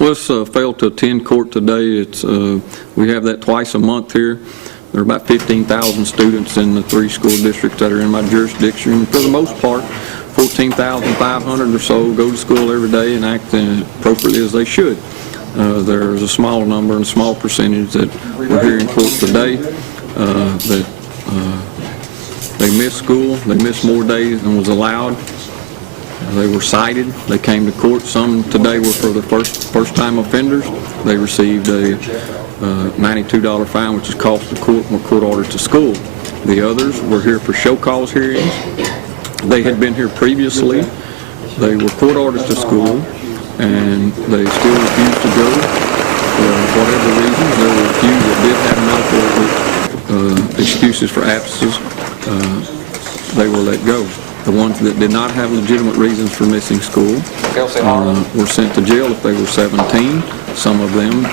Let's failed to attend court today. It's we have that twice a month here. There are about 15,000 students in the 3 school districts that are in my jurisdiction. For the most part, 14,500 or so go to school every day and act appropriately as they should. There's a small number and a small percentage that we're here in court today that they missed school. They missed more days than was allowed. They were cited. They came to court. Some today were for the first-time offenders. They received a $92 fine, which is cost to court, and were court ordered to school. The others were here for show cause hearings. They had been here previously. They were court ordered to school, and they still refused to go for whatever reasons. There were a few that did have medical excuses for absences. They were let go. The ones that did not have legitimate reasons for missing school were sent to jail if they were 17. Some of them,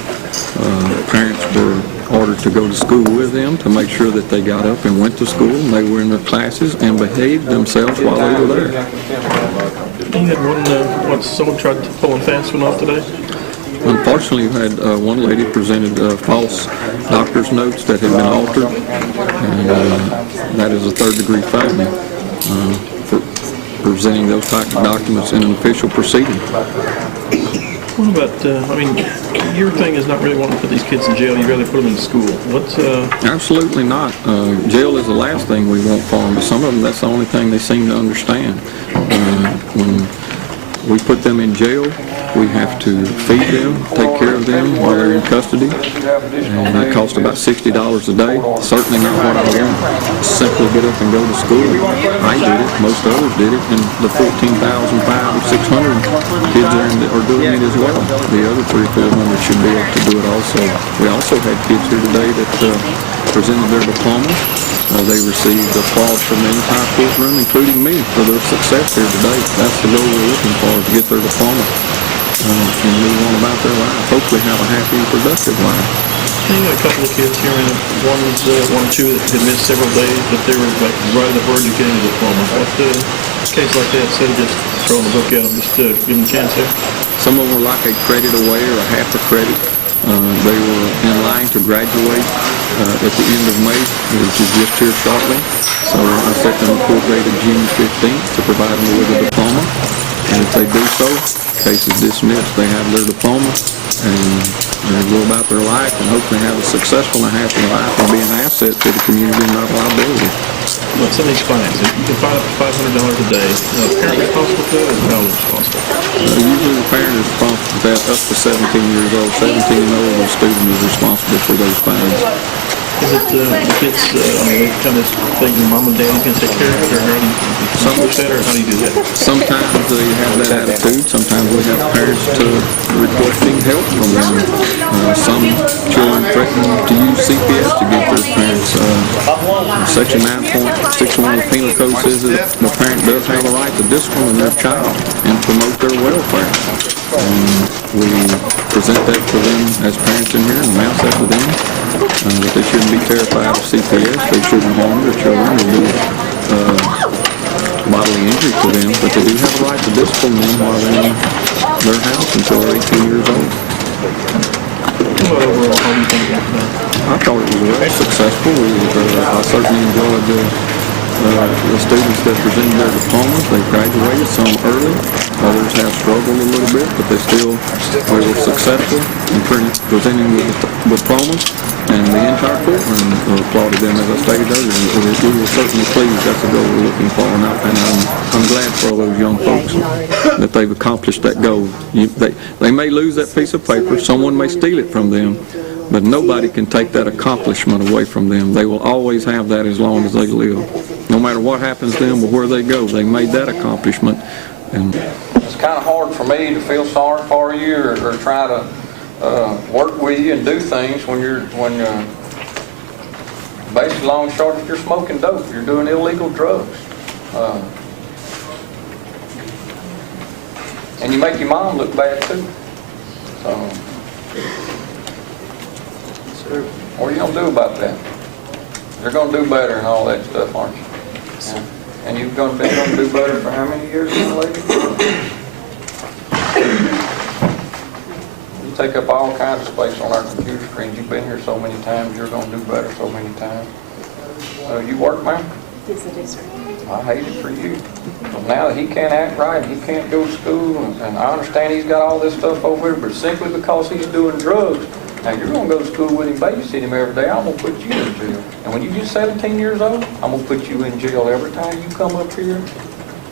parents were ordered to go to school with them to make sure that they got up and went to school and they were in their classes and behaved themselves while they were there. You had one, someone tried to pull a fast one off today? Unfortunately, we had one lady presented false doctor's notes that had been altered, and that is a third-degree felony for presenting those types of documents in an official proceeding. What about, I mean, your thing is not really wanting to put these kids in jail, you'd rather put them in school. What's Absolutely not. Jail is the last thing we want for them, but some of them, that's the only thing they seem to understand. When we put them in jail, we have to feed them, take care of them while they're in custody, and that costs about $60 a day. Certainly not what I want. Simply get up and go to school. I did it, most others did it, and the 14,500 or 600 kids are doing it as well. The other 300-400 should be able to do it also. We also had kids here today that presented their diplomas. They received applause from the entire courtroom, including me, for their success here today. That's the goal we're looking for, to get their diploma and move on about their life. Hopefully have a happy and productive life. You got a couple of kids here, and one or two that had missed several days, but they were like right on the verge of getting a diploma. What case like that, instead of just throwing the book at them, just give them a chance there? Some of them were like a credit away or a half a credit. They were in line to graduate at the end of May, which is just here shortly. So I set them a court date of June 15th to provide them with a diploma. And if they do so, case is dismissed. They have their diploma and they go about their life and hopefully have a successful and happy life and be an asset to the community and not a liability. Well, some of these fines, you can fine up to $500 a day. Is the parent responsible for it, or is the child responsible? Usually the parent is responsible for that up to 17 years old. 17 and over, the student is responsible for those fines. Is it the kids, I mean, they kind of think mom and dad can take care of it, or how do you that, or how do you do that? Sometimes they have that attitude. Sometimes we have parents requesting help from them. Some children threaten to use CPS to get their parents. Section 9.61 of the Penal Code says that the parent does have a right to discipline their child and promote their welfare. We present that to them as parents in here and announce that to them. That they shouldn't be terrified of CPS. They shouldn't harm their children or do bodily injury to them, but they do have a right to discipline them while they're in their house until they're 18 years old. Well, overall, how do you think about that? I thought it was very successful. I certainly enjoyed the students that presented their diplomas. They graduated, some early. Others have struggled a little bit, but they were successful in presenting the diplomas. And the entire courtroom applauded them, as I stated earlier. We were certainly pleased. That's the goal we're looking for, and I'm glad for all those young folks that they've accomplished that goal. They may lose that piece of paper. Someone may steal it from them, but nobody can take that accomplishment away from them. They will always have that as long as they live. No matter what happens to them or where they go, they made that accomplishment. And it's kind of hard for me to feel sorry for you or try to work with you and do things when you're basically, long and short, if you're smoking dope, you're doing illegal drugs, and you make your mom look bad too. So, what are you gonna do about that? You're gonna do better and all that stuff, aren't you? Yeah. And you've been gonna do better for how many years, young lady? take up all kinds of space on our computer screens. You've been here so many times, you're gonna do better so many times. You work, ma'am? Yes, I do, sir. I hate it for you. But now that he can't act right, he can't go to school, and I understand he's got all this stuff over here, but simply because he's doing drugs, now you're gonna go to school with him, babysit him every day, I'm gonna put you in jail. And when you get 17 years old, I'm gonna put you in jail every time you come up here.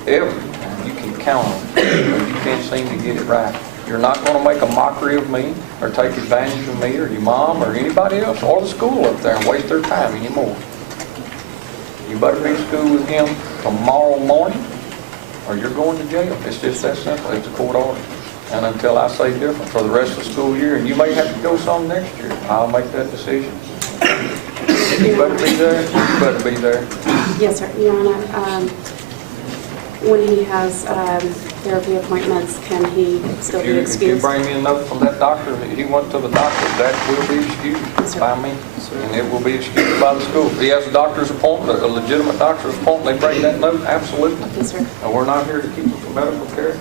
Every time. You can count on it, because you can't seem to get it right. You're not gonna make a mockery of me, or take advantage of me, or your mom, or anybody else, or the school up there, and waste their time anymore. You better be in school with him tomorrow morning, or you're going to jail. It's just that simple. It's a court order. And until I say different for the rest of the school year, and you may have to go some next year, I'll make that decision. You better be there. You better be there. Yes, sir. Your Honor, when he has therapy appointments, can he still be If you excused? bring me a note from that doctor that he went to the doctor, that will be excused sir. by me, and it will be excused by the school. If he has a doctor's appointment, a legitimate doctor's appointment, they bring that note, absolutely. Yes, sir. And we're not here to keep him from medical care.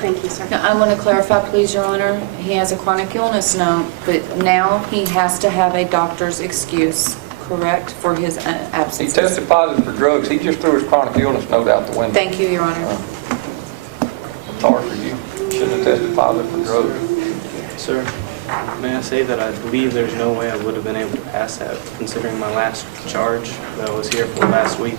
Thank you, sir. Now, I want to clarify, please, Your Honor, he has a chronic illness now, but now he has to have a doctor's excuse, correct, for his He absences? tested positive for drugs. He just threw his chronic illness note out the window. Thank you, Your Honor. It's hard for you. Shouldn't have tested positive for drugs. Sir, may I say that I believe there's no way I would have been able to pass that, considering my last charge that I was here for last week.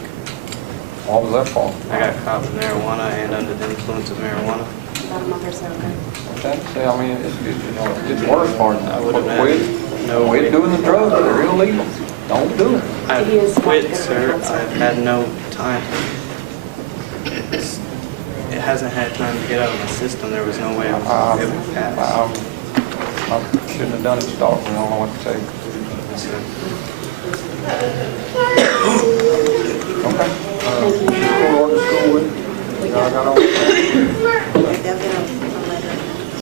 What was that for? I got caught with marijuana and under the influence of marijuana. About a month or so ago. Okay, see, I mean, it's worse for you. I would have had no Quit way. doing the drugs. They're illegal. Don't do it. I've He is quit, not sir. good, sir. I've had no time. It hasn't had time to get out of my system. There was no way I was able to pass. I shouldn't have done it to start with. I don't know what to tell you. Yes, sir. Okay. Thank you. Go to school with you. I got all